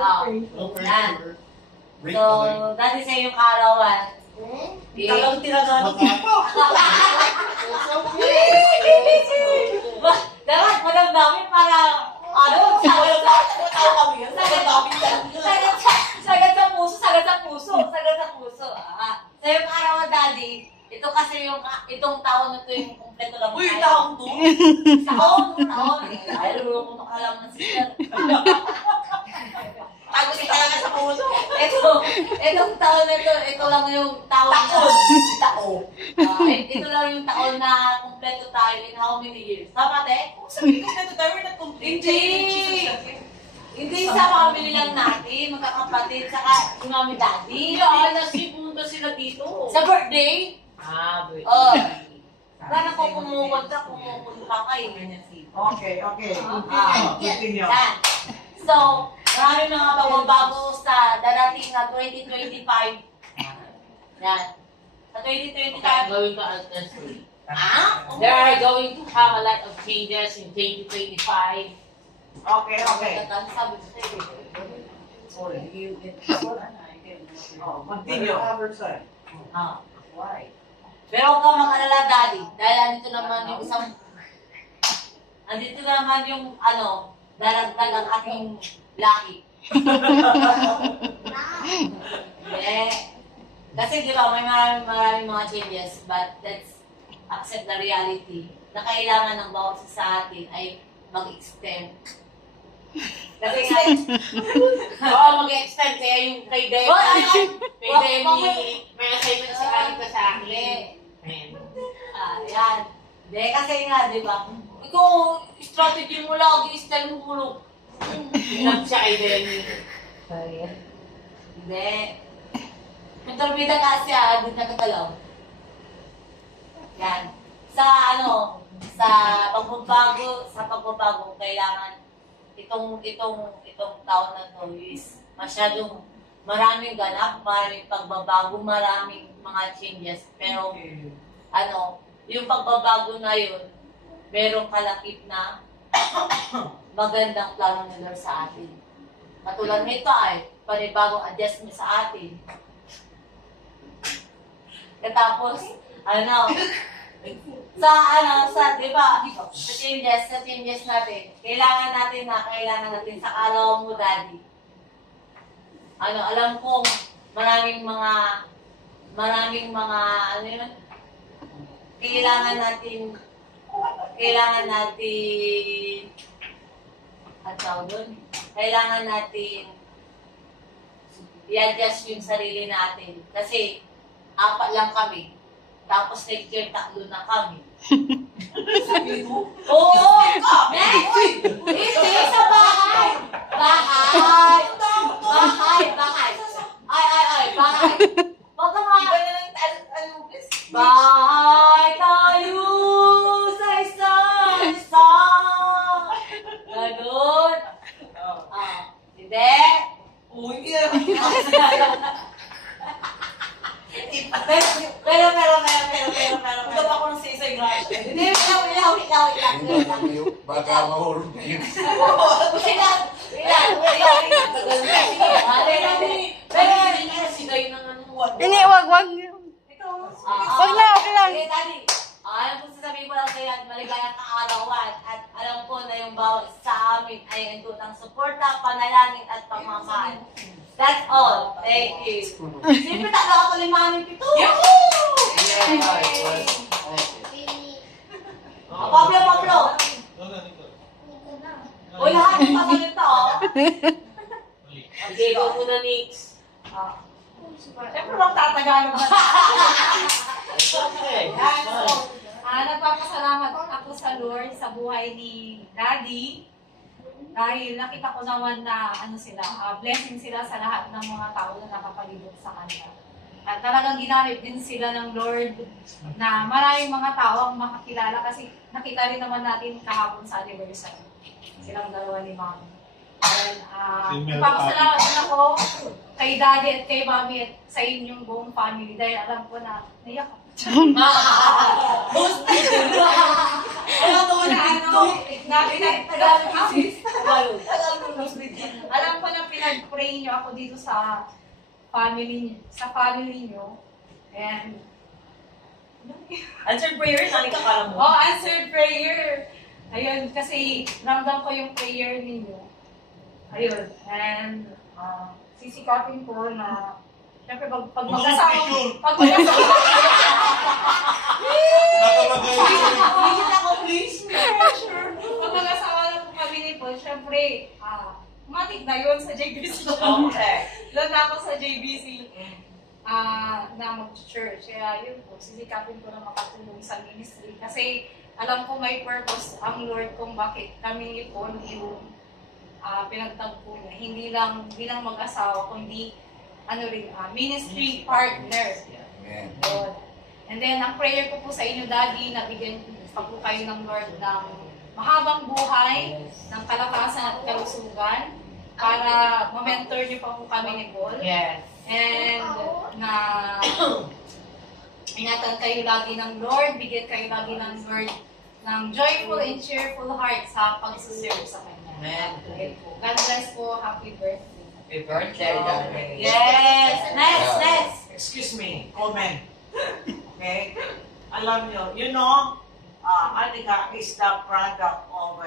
Yan. So, dati sa iyong kaarawan. Talang tinagaan ko. Dapat madamdamin para, sagad sa puso. Sa iyong kaarawan, Daddy, ito kasi itong taon na ito yung kumpleto lang. Uy, taong to. Taon. Ay, lulong ko makalaman siya. Tago si talaga sa puso. Itong taon na ito, ito lang yung taon ito lang yung taon na kumpleto tayo in how many years? Tama, te? Sabi ko na tayo na complete. Hindi sa family lang natin, magkakapatid, saka yung mami daddy. Pumunta sila dito. Sa birthday? Birthday. Sana ko kumukontra kayo. Okay. Continue. Yan. So, marami mga pagbabago sa darating na 2025. Yan. Sa 2025. Going to anniversary. Ah? They are going to have a lot of changes in 2025. Okay. Sabi ko sa'yo. Continue. Pero huwag ka mag-alala, Daddy. Dahil andito naman yung daragdag ang aking laki. Kasi di ba, may maraming mga changes, but let's accept the reality na kailangan ng bawat isa sa atin ay mag-extend. Kasi mag-extend kaya yung kay Demi. May assignment si Alita sa akin. Yan. Hindi, kasi nga, di ba? Ikaw, strategy mo lagi, style mo bulog. Inap siya kay Demi. Hindi. Kung torpida ka siya, doon na katalaw. Yan. Sa pagbabago, kailangan itong taon na to is masyadong maraming ganap, maraming pagbabago, maraming mga changes. Pero, yung pagbabago na yun, merong kalakip na magandang plano ni Lord sa atin. Katulad nito ay panibagong adjustment sa atin. Tapos, di ba, sa changes natin, kailangan natin sa kalaw mo, Daddy. Alam kong maraming mga, kailangan natin, i-adjust yung sarili natin. Kasi, 4 lang kami. Tapos next year, 3 na kami. Oo! Hindi sa bahay! Bahay! Huwag ka mga... Bahay tayo sa isang isa. Ganun. Hindi. Pero. Ito pa ko ng sisay grass. Hindi, Baka mahulog na yun. Hindi, wag. Wag na, okay lang. Alam ko sasabihin ko lang sa'yo at maligayang kaarawan at alam ko na yung bawat sa amin ay ang tutang suporta, panalangin at pagmamahal. That's all. Thank you. Siyempre talaga ako 5 ng 7. Pablo. Uy, lahat yung pasalita, Okay, go muna, Nix. Siyempre lang tatagalan ba? Nagpapasalamat ako sa Lord sa buhay ni Daddy dahil nakita ko naman na blessing sila sa lahat ng mga tao na nakapalibot sa kanila. At talagang ginamit din sila ng Lord na maraming mga tao ang makakilala kasi nakita rin naman natin kahapon sa anniversary. Silang dalawa ni Mami. Nagpapasalamat din ako kay Daddy at kay Mami at sa inyong buong family dahil alam ko na naiyak ako. Alam ko na pray niyo ako dito sa family niyo. And Answered prayer, nani ka kala mo? answered prayer. Ayun, kasi ramdam ko yung prayer ninyo. Ayun, and sisikapin ko na syempre pag mag-asawa pag mag-asawa na po kami ni Paul, syempre, matik na yun sa JBC. Okay. Doon na ako sa JBC na mag-church. Kaya yun po, sisikapin ko na makatulong sa ministry. Kasi alam ko may purpose ang Lord kung bakit kami ni Paul yung pinagtagpo niya. Hindi lang bilang mag-asawa, kundi ministry partner. Yun. And then, ang prayer ko po sa inyo, Daddy, na bigyan pa po kayo ng Lord ng mahabang buhay, ng kalakasan at kalusugan, para ma-mentor niyo pa po kami ni Paul. Yes. And na ingatan kayo lagi ng Lord, bigyan kayo lagi ng Lord ng joyful and cheerful heart sa pag-serve sa Kanya. Amen. Okay po. God bless po. Happy birthday. Happy birthday, darling. Yes! Next! Excuse me, comment. Okay? Alam nyo, Anika is the product of all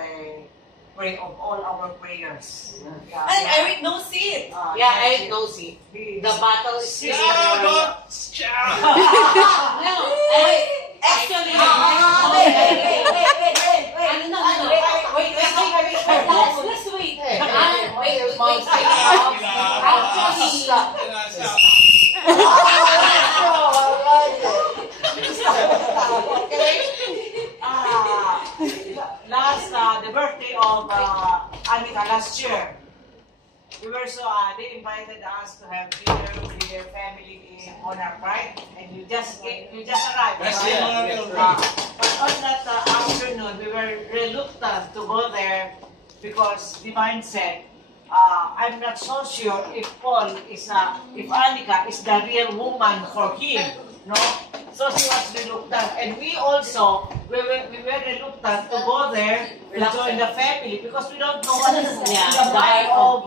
our prayers. Yeah, And Eric knows it. Yeah, I knows it. The battle is still in the No, Eric, actually, wait, let's wait. The birthday of Anika last year, we were they invited us to have dinner with their family in Monarch, right? And you just arrived. But on that afternoon, we were reluctant to go there because the mindset, I'm not so sure if if Anika is the real woman for him, no? So she was reluctant, and we were reluctant to go there to join the family because we don't know what is the mind of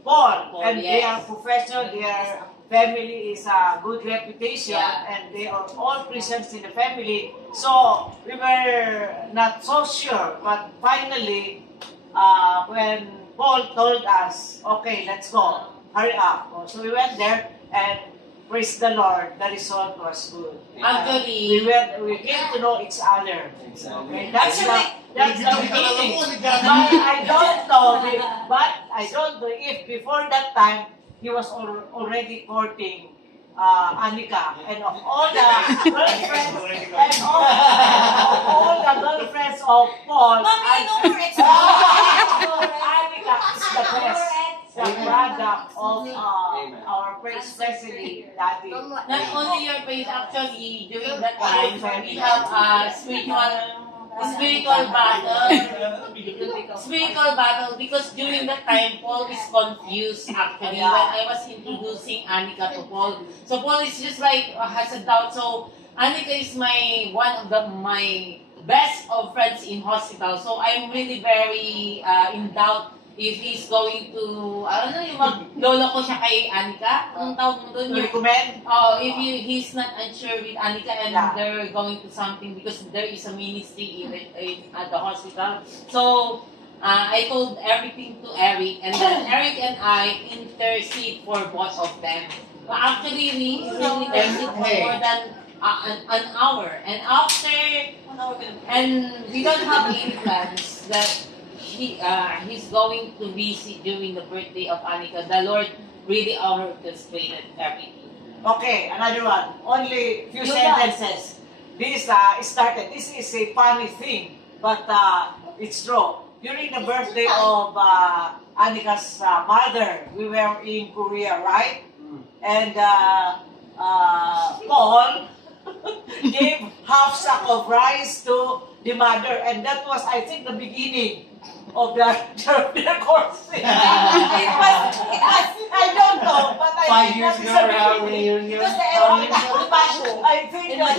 Paul. And they are professional, their family is a good reputation, and they are all Christians in the family. So we were not so sure, but finally, when Paul told us, okay, let's go, hurry up. So we went there, and praise the Lord, the result was good. Actually, we came to know each other. Okay, that's the beginning. But I don't know if before that time he was already courting Anika, and of all the girlfriends and all the girlfriends of Paul, Anika is the best. The product of our praise, especially Daddy. Not only your praise, actually, during that time, we have a spiritual battle, because during that time, Paul is confused actually when I was introducing Anika to Paul. So Paul is just like, has a doubt. So Anika is one of my best of friends in hospital. So I'm really very in doubt if he's going to, I don't know, yung maglolo ko siya kay Anika. Anong tawag mo doon? Recommend? If he's not unsure with Anika and they're going to something because there is a ministry at the hospital. So, I told everything to Eric, and then Eric and I intercede for both of them. But actually, we really intercede for more than an hour. And after, and we don't have any plans that he's going to visit during the birthday of Anika. The Lord really orchestrated everything. Okay, another one. Only few sentences. This started. This is a funny thing, but it's true. During the birthday of Anika's mother, we were in Korea, right? And Paul gave half sack of rice to the mother, and that was, I think, the beginning of their course. It was, I don't know, but I 5 years ago, how many years ago? I think that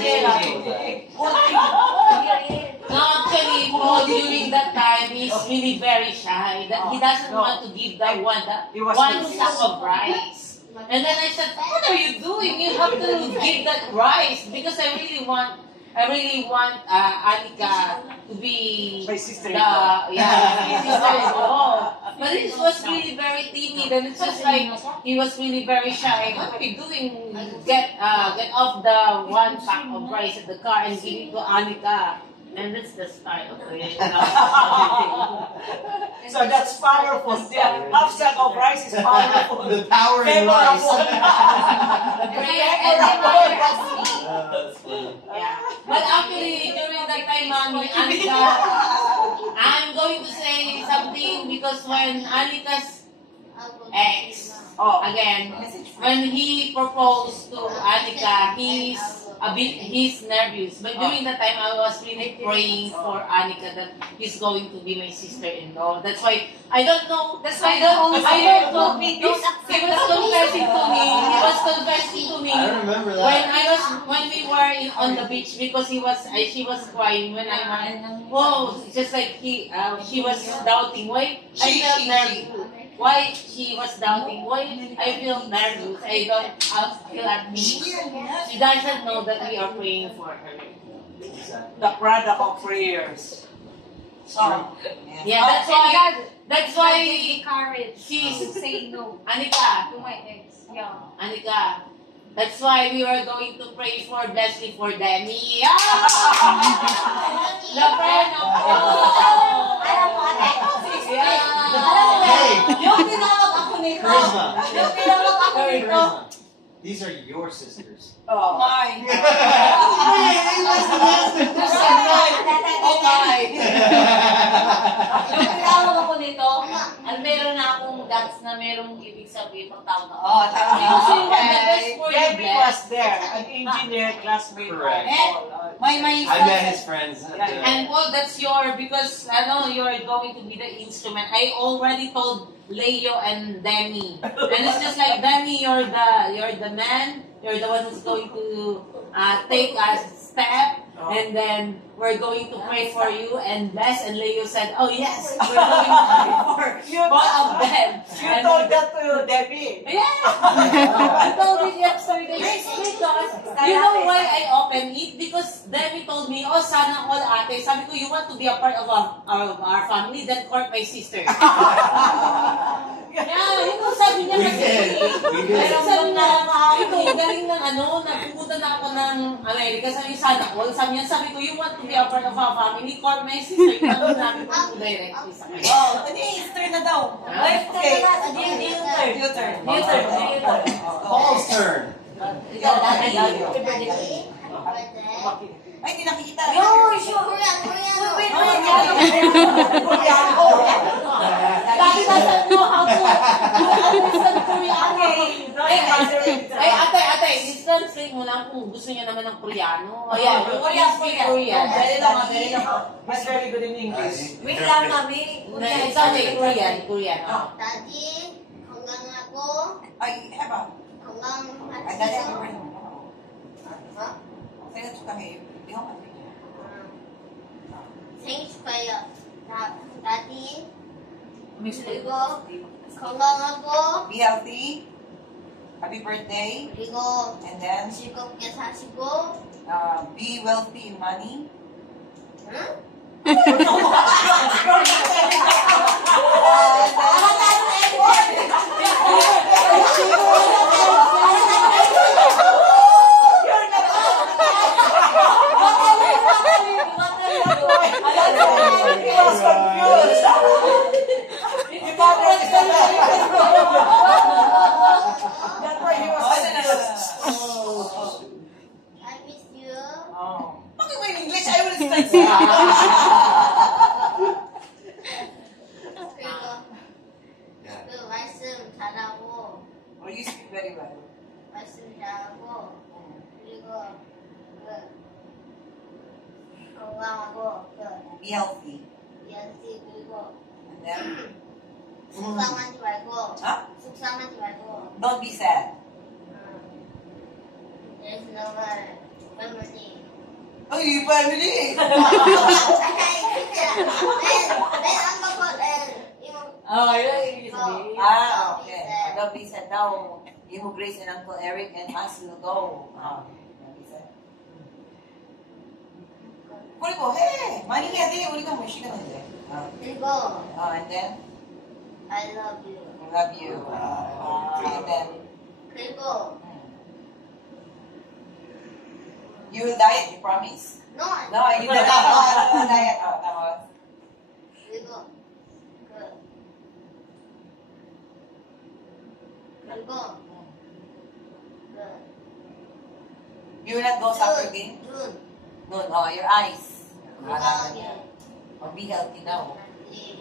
No, actually, during that time, he's really very shy. That he doesn't want to give that one He was one really sack of rice. And then I said, what are you doing? You have to give that rice because I really want Anika to be My sister. the my sister-in-law. But it was really very timid, and it's just like he was really very shy. What are you doing? Get off the one pack of rice at the car and give it to Anika. And that's the start of it. So that's powerful. Yeah, half sack of rice is powerful. The power in rice. That's funny. Yeah. But actually, during that time, Mommy, Anika, I'm going to say something because when Anika's ex, again, when he proposed to Anika, he's nervous. But during that time, I was really praying for Anika that he's going to be my sister-in-law. That's why I don't know. That's why I don't know. He was confessing to me. He was confessing to me. I remember that. When we were on the beach because she was crying when I went. Whoa, just like she was doubting. Why I felt nervous. Why she was doubting? Why I feel nervous? I feel at peace. She doesn't know that we are praying for her. The product of prayers. Yeah, that's why Give me courage she's to say no Anika. to my ex. Yeah. Anika. That's why we were going to pray for blessing for Demi. The friend of God. Yung tinawag ako nito. Charisma. Yung tinawag ako nito. Charisma. These are your sisters. Oh my. Okay. Yung tinawag ako nito, at meron na akong dots na merong ibig sabihin pag tawag ako. Oh, Because you want the best for your Debbie was there, an engineer classmate. Correct. My I met his friends. And well, that's because I know you're going to be the instrument. I already told Leo and Demi, and it's just like Demi, you're the man. You're the one who's going to take a step, and then we're going to pray for you and bless. And Leo said, "Oh yes, we're going to pray for both of them." You told that to Debbie. Yeah, I told it yesterday because you know why I opened it? Because Debbie told me, oh, sana all ate. Sabi ko, you want to be a part of our family, then court my sister. Yeah, yun ang sabi niya We kasi. did. We did. Pero sabi na, ito, galing ng nagpupunta na ako ng Amerika. Sabi niya, sana all. Sabi ko, you want to be a part of our family, court my sister. Ito namin po directly sa kanya. Oh, hindi, turn na daw. Left turn na. U-turn. U-turn. Paul's turn. Ay, hindi nakikita. Dahil nasa mo how to understand Koreano. Ay, ate, translate mo lang kung gusto niya naman ng Koreano. Ayan, Korean. Dali lang. He's very good in English. Wait lang kami. It's okay, Korean. Oh. Daddy, 건강하고 Ay, Eva. 건강하시고 Daddy, ako rin. 생일 축하해요. 다디 그리고 건강하고 Be healthy. Happy birthday. 그리고 And then, 즐겁게 사시고 be wealthy in money. 응? He was confused. That's why he was confused. I miss you. Oh. Bakit may English? I will start. 그리고 그 말씀 잘하고 Well, you speak very well. 말씀 잘하고 그리고 그 건강하고 그 Be healthy. 연습 그리고 And then, 속상하지 말고 huh? 속상하지 말고 Don't be sad. there's no more family. Oh, you family. ang kapag, yung, Oh, yun yung sabihin. Okay. Pag visa daw, Imo Grace and Uncle Eric and us will go. Visa. Uli ko, hey! Mani nga din, uli ka mo, shi ka na din. 그리고, And then, I love you. I love you. And then, 그리고, you will diet, you promise? no, No, I didn't diet. Tapos, 그리고, 그리고, you will not go soccer game? 눈, No, your eyes. 건강하게, Or be healthy now. 하는지,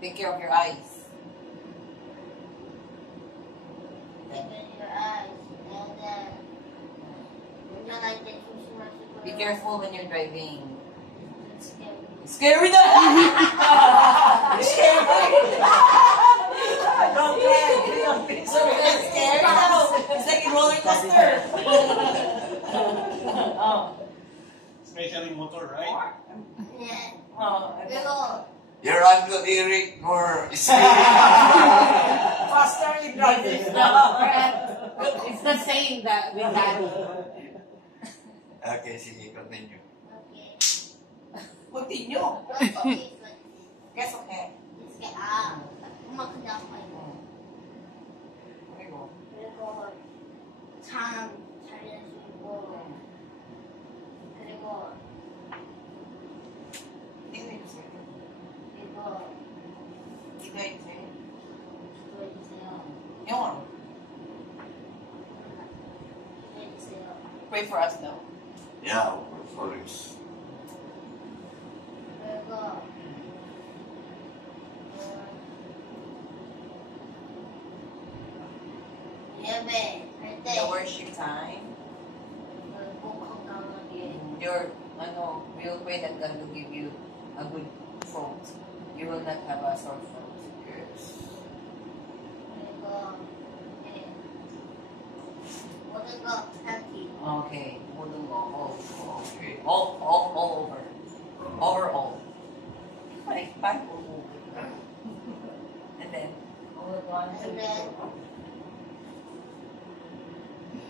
Take care of your eyes. open your eyes, and then, 운전할 때 조심하시고요. Be careful when you're driving. Scary. Scary na! Scary! Don't play! So scary now! It's like a roller coaster! Especially motor, right? 네. And then, 그리고, Your Uncle Eric more faster in driving. It's the same that with Daddy. Okay, sige, continue. okay. Continue. Okay, Yes, okay. 이렇게, 엄마 그냥 아이고. 그리고, 참 잘해주고, 그리고, Giveju세요. 기도해주세요. Yun. 기도해주세요. Pray for us now. Yeah, always. 그리고, 예배 할 때, The worship time. 꼭 건강하게, We will pray that God will give you a good throat. You will not have a sore throat. Yes. 그리고, 모든 거 healthy. Okay. 모든 거. Okay. All over. Overall. Like, back over. And then, And then,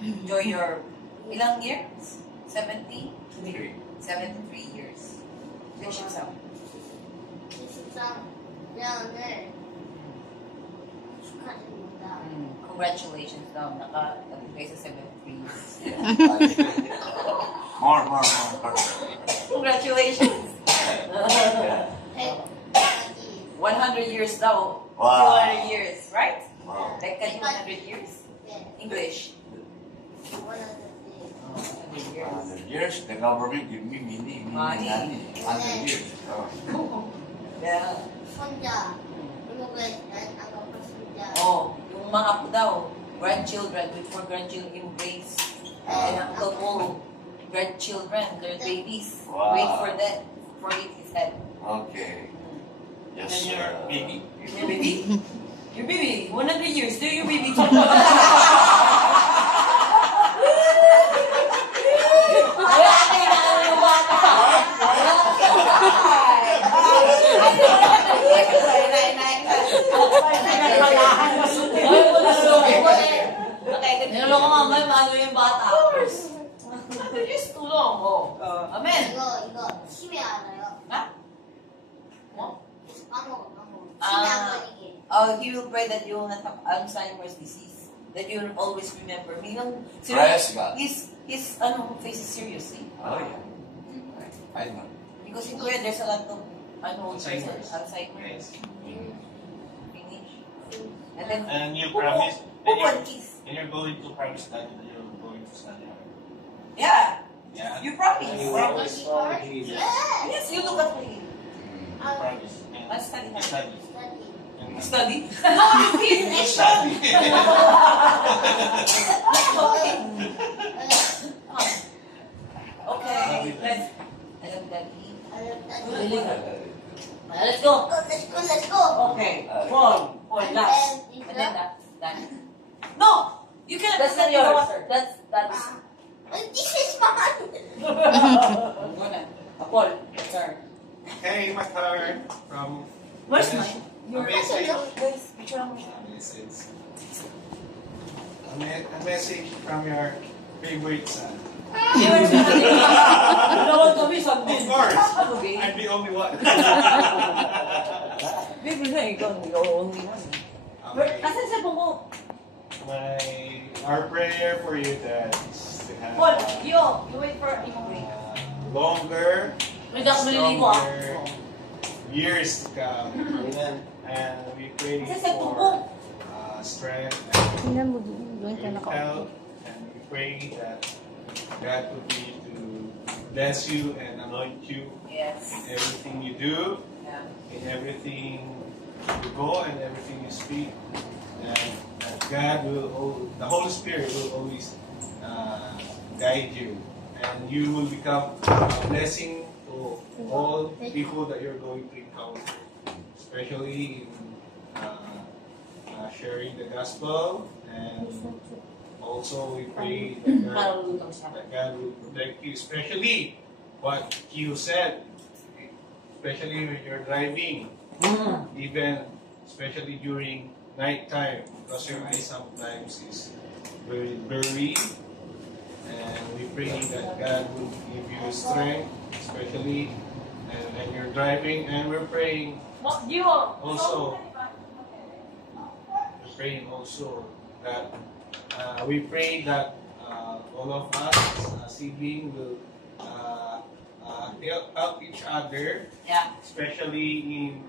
enjoy your ilang years? 70? 3. 73 years. Finish it up. 23년을 축하드립니다. Congratulations daw. Naka-tabi sa 73 years. More. Congratulations! 100 years daw. Wow. 200 years, right? Wow. Like 100 years? 네, English. 원하는데. 100 years. 100 years, the government give me money. 100 years. Oh. Yeah. 손자, 미국에 안 가고 손자. Oh, yung mga apo daw, grandchildren, with four grandchildren in grace. And Uncle Paul, grandchildren, their babies. Wow. Wait for that. For it, he said. Okay. Yes, And your baby. Your baby? Your baby, 100 years, do your baby talk. Niloloko mamay, paano yung bata? Just too long. Oh. Amen. 이거 치매 알아요? What? 까먹어. 치매 아. 안 걸리게. He will pray that you will not have Alzheimer's disease. That you will always remember me. Praise God. His face is serious. See? Oh, yeah. I know. Because in Korea, there's a lot of Alzheimer's. Alzheimer's. Yes. Finish. And then, And you promise, one kiss. and you're going to promise that you're going to study hard. Yeah. Yeah. You promise. You promise. Yes. Yes, you look at me. You promise. I'll study And hard. study. Study. And Study? No, you finish. study. Okay, let's. Alam daddy. Let's go. Let's go. Okay, Paul. Paul, last. And then that. No! You cannot That's not put that in the yours. water. That's This is mine. Go na. Paul, your turn. Hey, my card from Where's mine? Amazing. Guys, picture ako. A message from your favorite son. Nawag kami sa Of course, Okay. I'm the only one. Baby na ikaw, you're only one. Okay. Asan sa mo? Our prayer for you, Dad, is to have Paul, you wait for wait. longer, May dak maliligo ah. stronger years to come. Amen. And we pray Asan sa for bubong? strength Tingnan and mo doon ka naka. health. And we pray that God will be to bless you and anoint you Yes. in everything you do, Yeah. in everything you go, and everything you speak. And that God will, the Holy Spirit will always guide you. And you will become a blessing to all people that you're going to encounter, especially in sharing the gospel. And also we pray that God will protect you, especially what you said, especially when you're driving, even especially during night time, because your eye sometimes is very blurry. And we pray that God will give you strength, especially when you're driving. And we're praying also, that we pray that all of us siblings will help each other, Yeah. especially in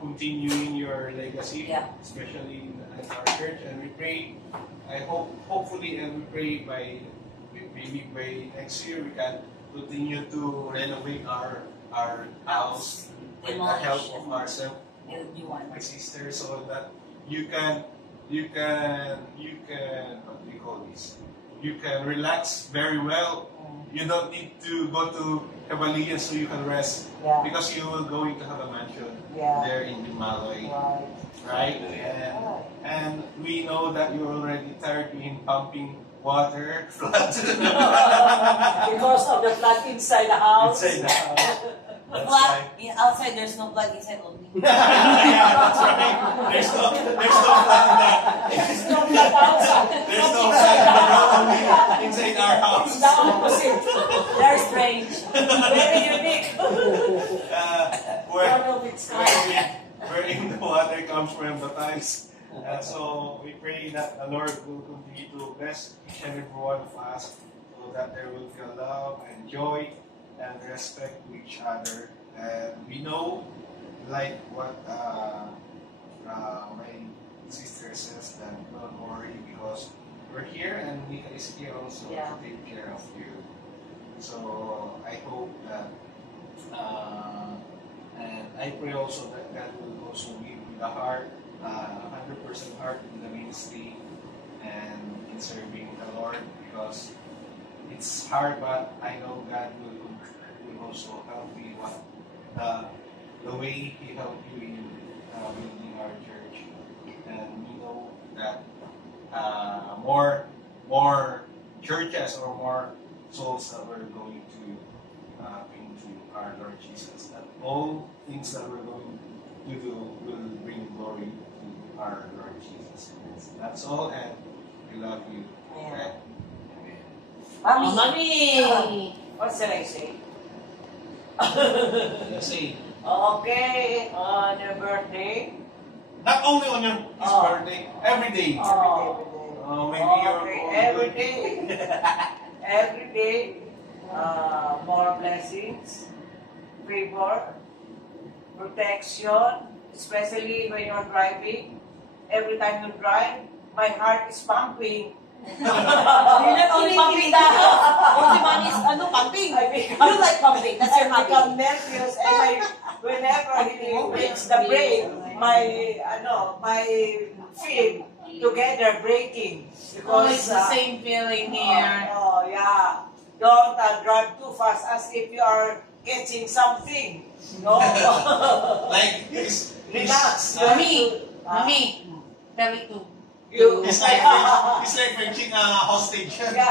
continuing your legacy, Yeah. especially in our church. And we pray, hopefully, and we pray maybe by next year we can continue to renovate our house with the help of ourselves, You want. my sister, so that you can what do you call this? You can relax very well. You don't need to go to Cavalier so you can rest, Yeah. because you will going to have a mansion Yeah. there in Maloy, Right. right? And we know that you're already tired in pumping water flood Because of the flood inside the house. inside the house. That's Blood, right. outside there's no blood, inside only. Yeah, that's right. There's no flood in that. There's no flood outside. There's no flood in the road, only inside our house. It's the opposite. Very strange. Very unique. Where One of its kind. wherein the water comes from the tiles. And so we pray that the Lord will continue to bless each and every one of us, so that there will be a love and joy and respect to each other. And we know, like what my sister says, that don't worry, because we're here and Nika is here also Yeah. to take care of you. So I hope that, and I pray also that God will also give you the heart, 100% heart in the ministry and in serving the Lord, because it's hard, but I know God will also help you the way He helped you in building our church. And we know that more churches or more souls that we're going to bring to our Lord Jesus. That all things that we're going to do will bring glory to our Lord Jesus. That's all, and we love you. Okay? Mommy. Mommy. What shall I say? You see, Okay, on your birthday. not only on his birthday, every day. Maybe Every day. Every day. More blessings, favor, protection, especially when you're driving. Every time you drive, my heart is pumping. You're not only pumping that. Only man is pumping. You like pumping. That's your I hobby. become nervous, and whenever he makes the brake, my feet together breaking, Oh, it's because the same feeling here. oh yeah, don't drive too fast as if you are catching something. No, like this. relax. Mommy. Mommy. Tell it to. You, It's like fetching a hostage. yeah.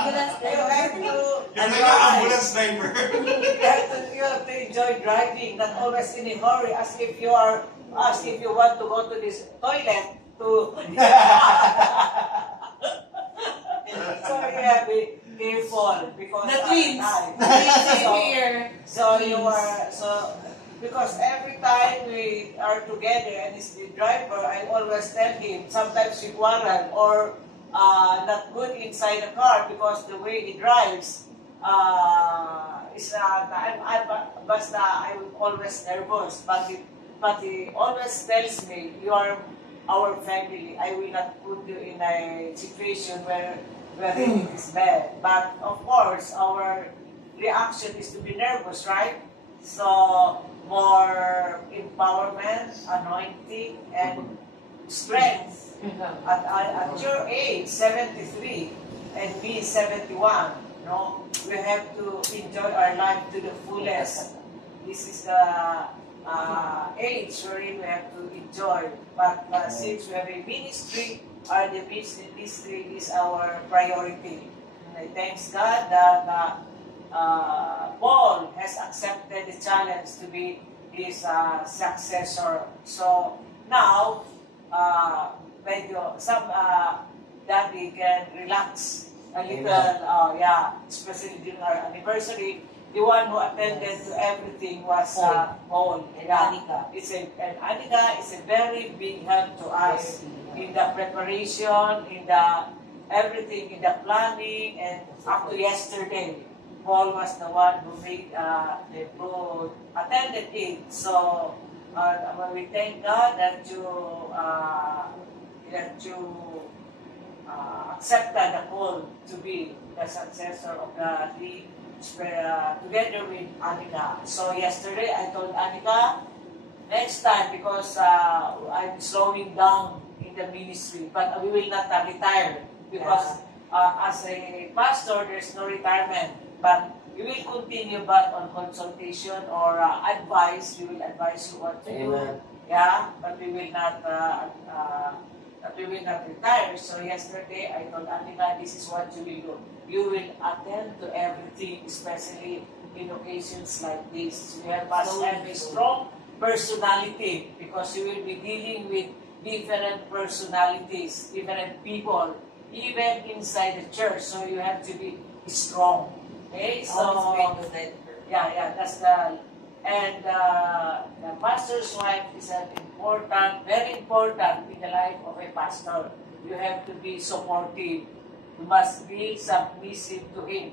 Ambulance You have to, You're like an ambulance driver. you have to enjoy driving, not always in a hurry, as if you want to go to this toilet to. So you have to be careful because The twins. So you are because every time we are together and he's the driver, I always tell him sometimes we quarrel or not good inside the car because the way he drives is I'm always nervous, but he always tells me you are our family. I will not put you in a situation where it is bad. But of course, our reaction is to be nervous, right? So more empowerment, anointing, and strength. At your age, 73, and me 71, no, we have to enjoy our life to the fullest. This is the age wherein we have to enjoy. But since we have a ministry, the ministry is our priority. And I thank God that Paul has accepted the challenge to be his successor. So now, daddy can relax a little, especially during our anniversary. The one who attended to everything was Paul. And Anika. And Anika is a very big help to us in the preparation, in the everything, in the planning, and up to yesterday. Paul was the one who who attended it. So we thank God that you accepted the call to be the successor of the league together with Anika. So yesterday I told Anika, next time because I'm slowing down in the ministry, but we will not retire because as a pastor there's no retirement. But we will continue but on consultation or advice. We will advise you what to do. Yeah, but we will not retire. So yesterday I told Anika, this is what you will do. You will attend to everything, especially in occasions like this. You must have a strong personality because you will be dealing with different personalities, different people, even inside the church. So you have to be strong. Okay, so that's the pastor's wife is very important in the life of a pastor. You have to be supportive. You must be submissive to him.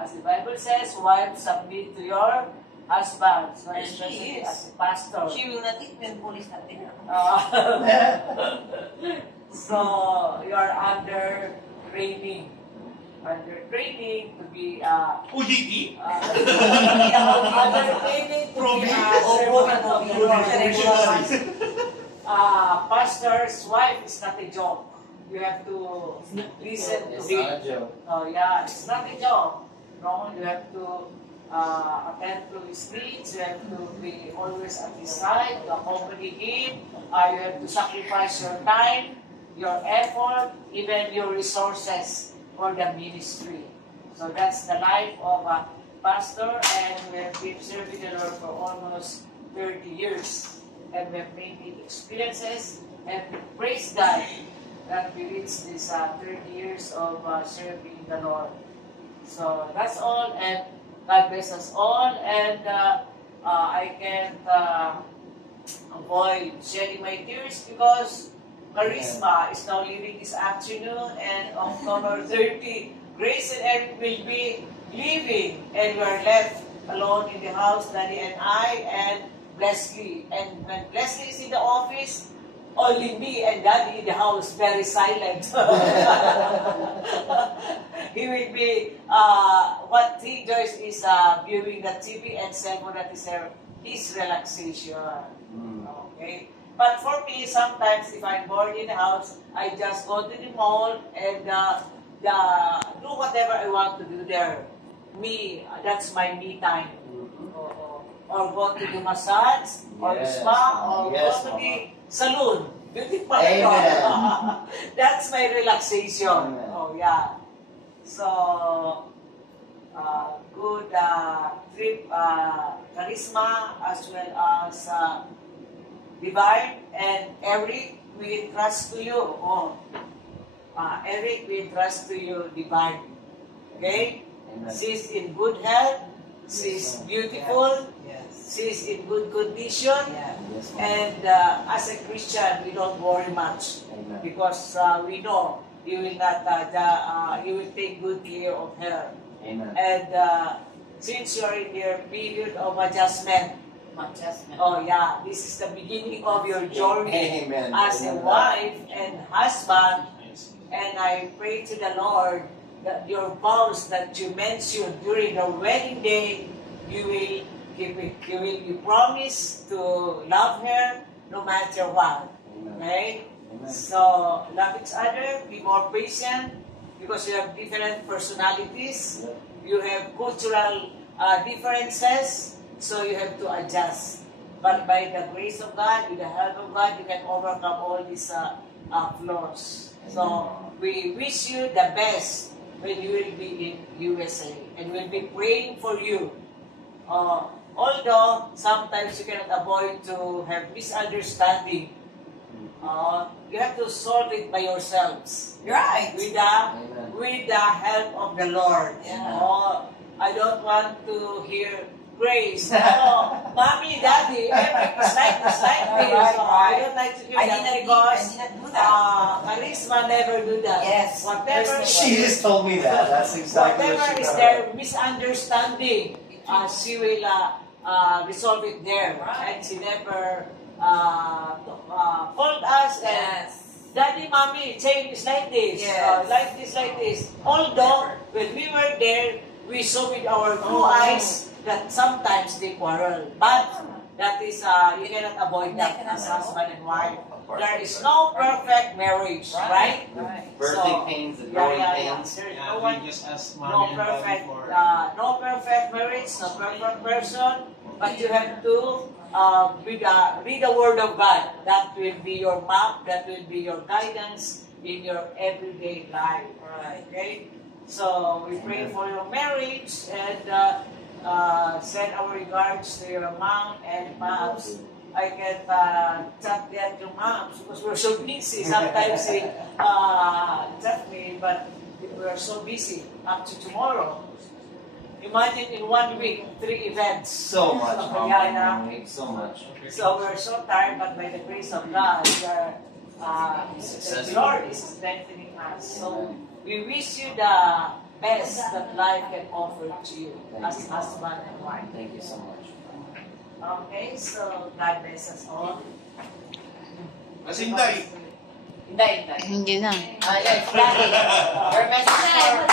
As the Bible says, wives submit to your husbands, especially as a pastor. She will not eat when police natin. So you are under training to be UGT? under training to be servant of the Lord. Pastor's wife is not a joke. You have to listen to him. Oh yeah, it's not a joke. No, you have to attend to his needs. You have to be always at his side, to accompany him. You have to sacrifice your time, your effort, even your resources for the ministry. So that's the life of a pastor, and we have been serving the Lord for almost 30 years. And we have made big experiences, and praise God that we reached this 30 years of serving the Lord. So that's all, and God bless us all, and I can't avoid shedding my tears because Charisma is now leaving this afternoon, and October 30, Grace and Eric will be leaving, and we are left alone in the house, Daddy and I, and Leslie. And when Leslie is in the office, only me and Daddy in the house, very silent. He will be, what he enjoys is viewing the TV and cellphone. That is his relaxation. Okay? But for me, sometimes if I'm bored in the house, I just go to the mall and do whatever I want to do there. That's my me time. Or go to the massage, or the spa, or go to the salon. Beauty parlor. Amen. That's my relaxation. Amen. Oh, yeah. So, good trip, Charisma, as well as Divine, and Eric, we entrust to you. Oh, Eric, we entrust to you, Divine. Okay? Amen. She's in good health. She's beautiful. Yes. She's in good condition. Yeah. Yes, Lord. And as a Christian, we don't worry much Amen. because we know you will not, you will take good care of her. Amen. And since you're in your period of adjustment, oh yeah, this is the beginning of your journey Amen. as a Amen. wife and husband. And I pray to the Lord that your vows that you mentioned during the wedding day, you will keep it. You promise to love her no matter what. Amen. Okay? Amen. So, love each other, be more patient, because you have different personalities, Yep. you have cultural differences, so you have to adjust. But by the grace of God, with the help of God, you can overcome all these flaws. So, we wish you the best when you will be in USA, and we'll be praying for you. Although, sometimes you cannot avoid to have misunderstanding, you have to solve it by yourselves. Right. With the help of the Lord. Yeah. I don't want to hear praise. Mommy, Daddy, everything is like this, like this. Right, I don't like to hear I that did because not do that. Charisma never do that. Yes. Whatever She just told me that. That's exactly what whatever she is told their me. misunderstanding, she will resolve it there. Right. And she never called us and Yes. Daddy, Mommy, change is like this, Yes. like this. Although, when we were there, we saw with our two eyes that sometimes they quarrel. But, that is, you cannot avoid that as husband and wife. There is no perfect marriage, right? Right. Birthing So, pains and growing pains. There is Yeah, no we one, just asked no Mommy and Daddy perfect, for no perfect marriage, no perfect person, but you have to read the Word of God. That will be your map, that will be your guidance in your everyday life. Right. Okay? So, we pray for your marriage and send our regards to your mom and pops. I can chat them to moms because we're so busy. Sometimes they chat me, but we're so busy up to tomorrow. Imagine in 1 week, 3 events. So much, Mom. Yeah. So much. So we're so tired, but by the grace of God, we are, the Lord is strengthening us. So we wish you the best that life can offer to you as husband and wife. Thank you so much. Okay, so God bless us all. Masinday. Hindi. Hindi na. Yes, Daddy. Your message for